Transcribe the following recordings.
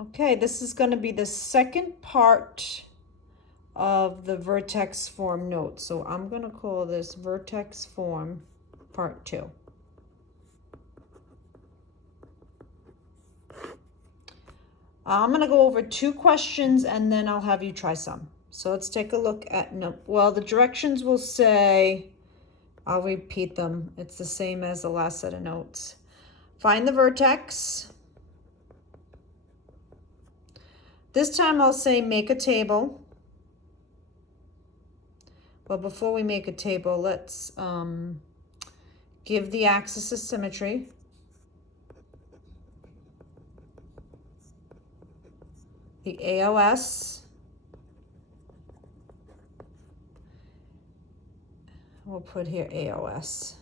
Okay, this is going to be the second part of the Vertex Form note. So I'm going to call this Vertex Form Part 2. I'm going to go over 2 questions and then I'll have you try some. So let's take a look at, well, the directions will say, I'll repeat them. It's the same as the last set of notes. Find the vertex. This time I'll say make a table. But before we make a table, let's give the axis of symmetry. The AOS. We'll put here AOS.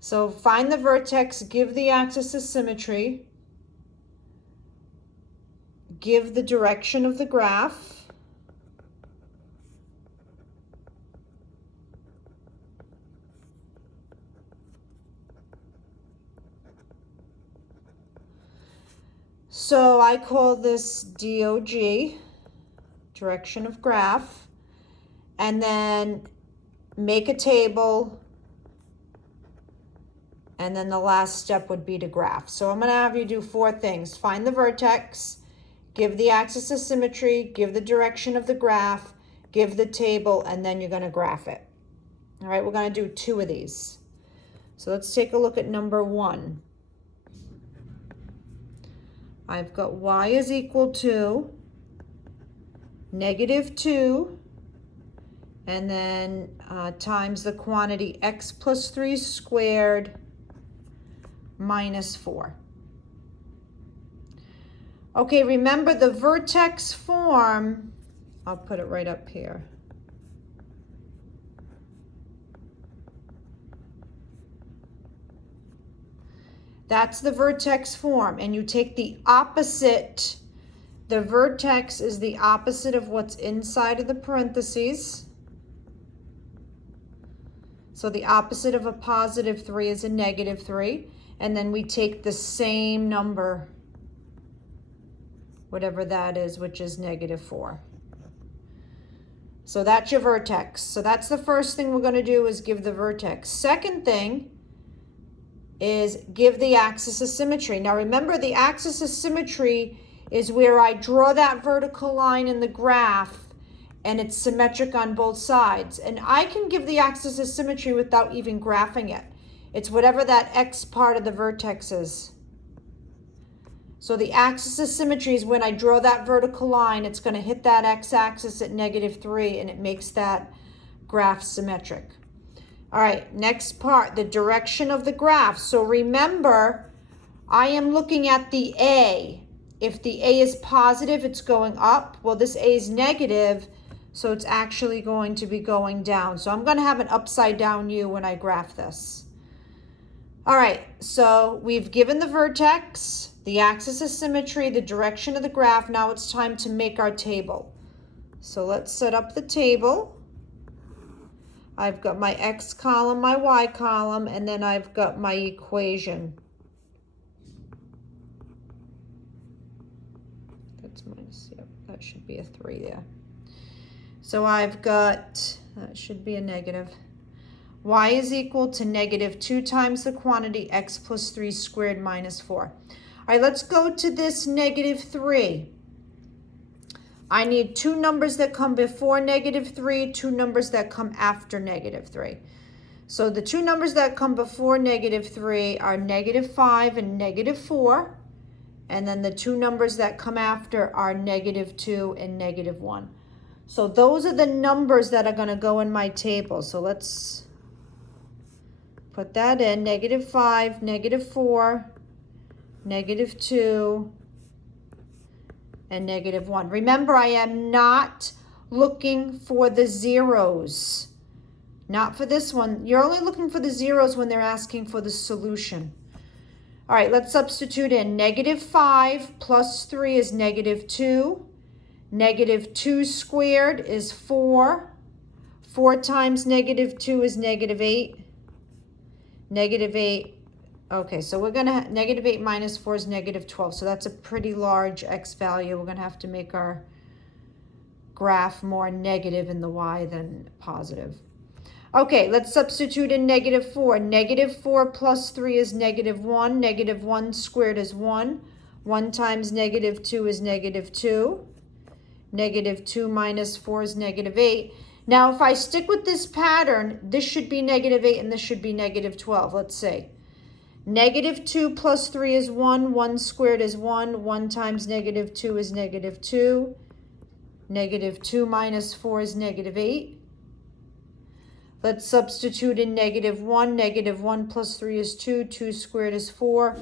So find the vertex, give the axis of symmetry, give the direction of the graph, so I call this DOG, direction of graph, and then make a table, and then the last step would be to graph. So I'm going to have you do 4 things. Find the vertex, give the axis of symmetry, give the direction of the graph, give the table, and then you're going to graph it. All right, we're going to do 2 of these. So let's take a look at number 1. I've got y is equal to -2, and then times the quantity x plus 3 squared minus 4. Okay, remember the vertex form, I'll put it right up here. That's the vertex form, and you take the opposite. The vertex is the opposite of what's inside of the parentheses. So the opposite of a +3 is a -3. And then we take the same number, whatever that is, which is -4. So that's your vertex. So that's the first thing we're going to do, is give the vertex. Second thing is give the axis of symmetry. Now remember, the axis of symmetry is where I draw that vertical line in the graph and it's symmetric on both sides. And I can give the axis of symmetry without even graphing it. It's whatever that x part of the vertex is. So the axis of symmetry is when I draw that vertical line, it's going to hit that x-axis at -3, and it makes that graph symmetric. All right, next part, the direction of the graph. So remember, I am looking at the A. If the A is positive, it's going up. Well, this A is negative, so it's actually going to be going down. So I'm going to have an upside down U when I graph this. All right, so we've given the vertex, the axis of symmetry, the direction of the graph. Now it's time to make our table. So let's set up the table. I've got my x column, my y column, and then I've got my equation. That's minus, yep, that should be a 3 there. So I've got, that should be a negative. Y is equal to -2 times the quantity x plus 3 squared minus 4. All right, let's go to this -3. I need 2 numbers that come before -3, 2 numbers that come after -3. So the 2 numbers that come before -3 are -5 and -4. And then the 2 numbers that come after are -2 and -1. So those are the numbers that are going to go in my table. So let's put that in, -5, -4, -2, and -1. Remember, I am not looking for the zeros. Not for this one. You're only looking for the zeros when they're asking for the solution. All right, let's substitute in. -5 plus 3 is -2. -2 squared is 4. 4 times -2 is -8. -8 Okay, so we're gonna, negative 8 minus 4 is negative 12. So that's a pretty large x value. We're gonna have to make our graph more negative in the y than positive. Okay, let's substitute in negative 4. Negative 4 plus 3 is negative 1. Negative 1 squared is 1. 1 times negative 2 is negative 2. Negative 2 minus 4 is negative 8. Now, if I stick with this pattern, this should be negative 8 and this should be negative 12. Let's see. Negative 2 plus 3 is 1. 1 squared is 1. 1 times negative 2 is negative 2. Negative 2 minus 4 is negative 8. Let's substitute in negative 1. Negative 1 plus 3 is 2. 2 squared is 4.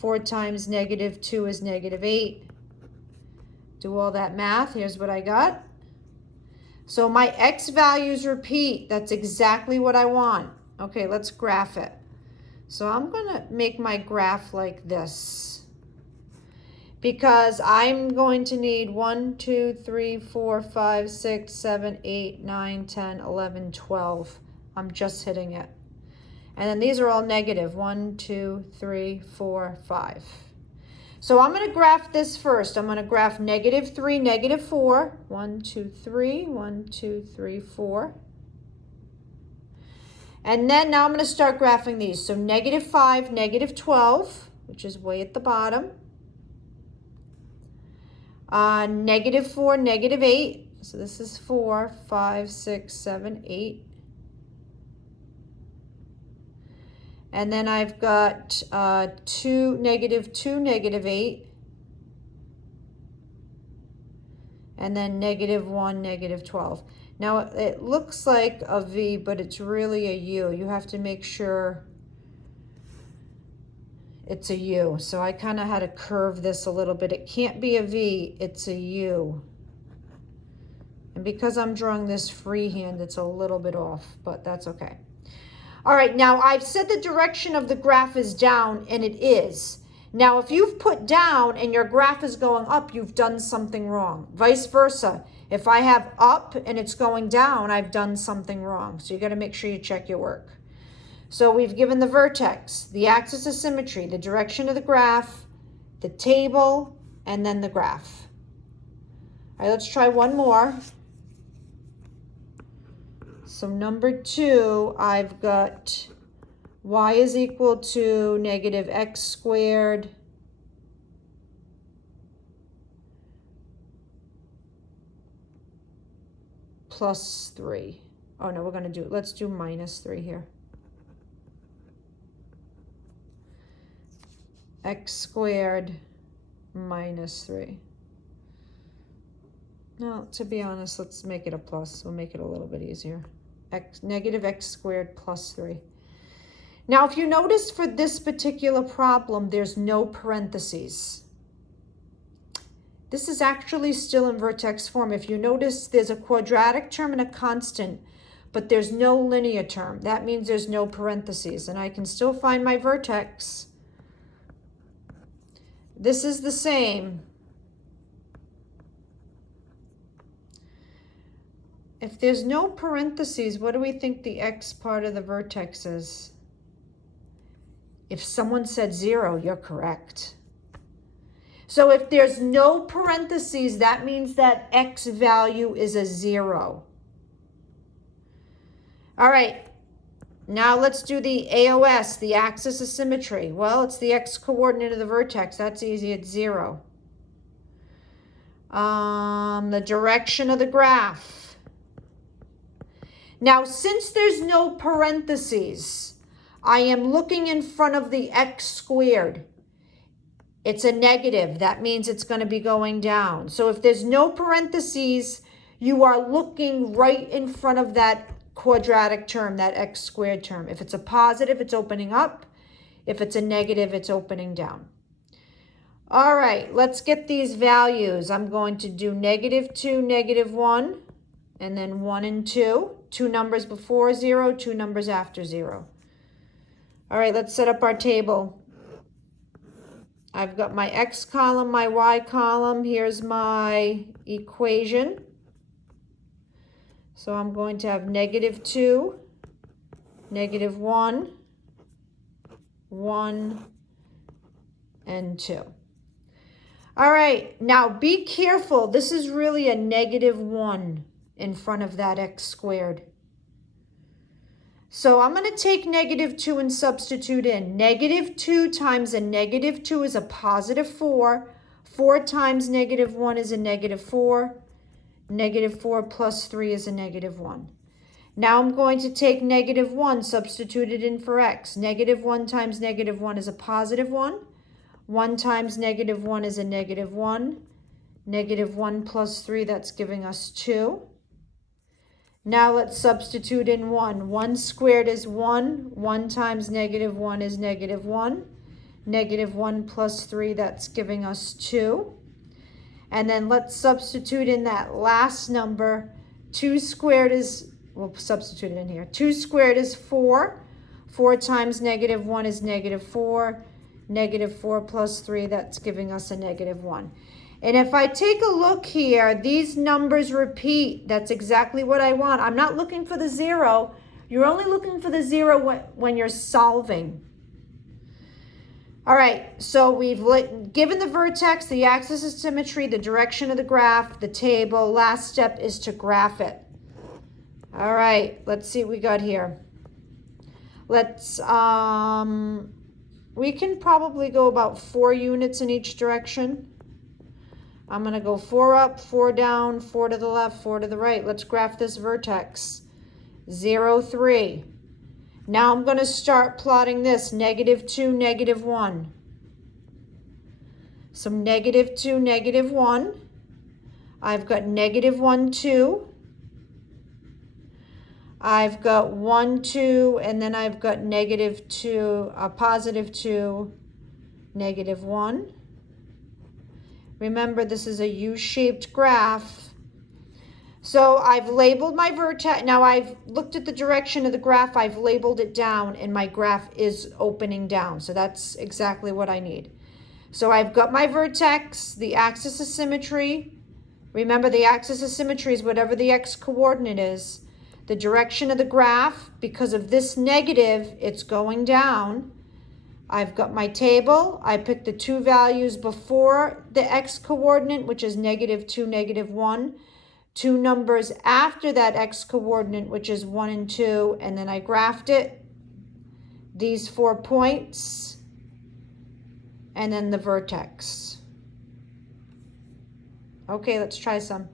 4 times negative 2 is negative 8. Do all that math. Here's what I got. So my x values repeat. That's exactly what I want. Okay, let's graph it. So I'm going to make my graph like this, because I'm going to need 1, 2, 3, 4, 5, 6, 7, 8, 9, 10, 11, 12. I'm just hitting it. And then these are all negative. 1, 2, 3, 4, 5. So I'm going to graph this first. I'm going to graph negative 3, negative 4. 1, 2, 3, 1, 2, 3, 4. And then now I'm going to start graphing these. So negative 5, negative 12, which is way at the bottom. Negative 4, negative 8. So this is 4, 5, 6, 7, 8. And then I've got 2, negative 8. And then negative 1, negative 12. Now it looks like a V, but it's really a U. You have to make sure it's a U. So I kind of had to curve this a little bit. It can't be a V, it's a U. And because I'm drawing this freehand, it's a little bit off, but that's okay. All right, now I've said the direction of the graph is down, and it is. Now, if you've put down and your graph is going up, you've done something wrong. Vice versa. If I have up and it's going down, I've done something wrong. So you got to make sure you check your work. So we've given the vertex, the axis of symmetry, the direction of the graph, the table, and then the graph. All right, let's try one more. So number 2, I've got y is equal to negative x squared plus 3. Oh no, let's do minus 3 here. X squared minus 3. No, to be honest, let's make it a plus. We'll make it a little bit easier. Negative x squared plus 3. Now, if you notice for this particular problem, there's no parentheses. This is actually still in vertex form. If you notice, there's a quadratic term and a constant, but there's no linear term. That means there's no parentheses, and I can still find my vertex. This is the same. If there's no parentheses, what do we think the x part of the vertex is? If someone said 0, you're correct. So if there's no parentheses, that means that x value is a 0. All right, now let's do the AOS, the axis of symmetry. Well, it's the x coordinate of the vertex. That's easy, it's 0. The direction of the graph. Now, since there's no parentheses, I am looking in front of the x squared. It's a negative. That means it's going to be going down. So if there's no parentheses, you are looking right in front of that quadratic term, that x squared term. If it's a positive, it's opening up. If it's a negative, it's opening down. All right, let's get these values. I'm going to do negative 2, negative 1, and then 1 and 2. 2 numbers before 0, 2 numbers after 0. All right, let's set up our table. I've got my x column, my y column. Here's my equation. So I'm going to have negative 2, negative 1, 1, and 2. All right, now be careful. This is really a negative 1 in front of that x squared. So I'm going to take negative 2 and substitute in. Negative 2 times a negative 2 is a positive 4. 4 times negative 1 is a negative 4. Negative 4 plus 3 is a negative 1. Now I'm going to take negative 1, substitute it in for x. Negative 1 times negative 1 is a positive 1. 1 times negative 1 is a negative 1. Negative 1 plus 3, that's giving us 2. Now let's substitute in 1. 1 squared is 1. 1 times negative 1 is negative 1. Negative 1 plus 3, that's giving us 2. And then let's substitute in that last number. 2 squared is, we'll substitute it in here. 2 squared is 4. 4 times negative 1 is negative 4. Negative 4 plus 3, that's giving us a negative 1. And if I take a look here, these numbers repeat. That's exactly what I want. I'm not looking for the 0. You're only looking for the 0 when you're solving. All right, so we've given the vertex, the axis of symmetry, the direction of the graph, the table. Last step is to graph it. All right, let's see what we got here. Let's, we can probably go about 4 units in each direction. I'm going to go 4 up, 4 down, 4 to the left, 4 to the right. Let's graph this vertex. 0, 3. Now I'm going to start plotting this. Negative 2, negative 1. So negative 2, negative 1. I've got negative 1, 2. I've got 1, 2, and then I've got negative 2, positive 2, negative 1. Remember, this is a U-shaped graph. So I've labeled my vertex. Now I've looked at the direction of the graph. I've labeled it down, and my graph is opening down. So that's exactly what I need. So I've got my vertex, the axis of symmetry. Remember, the axis of symmetry is whatever the x coordinate is. The direction of the graph, because of this negative, it's going down. I've got my table. I picked the 2 values before the x coordinate, which is negative 2, negative 1. 2 numbers after that x coordinate, which is 1 and 2, and then I graphed it. These 4 points, and then the vertex. Okay, let's try some.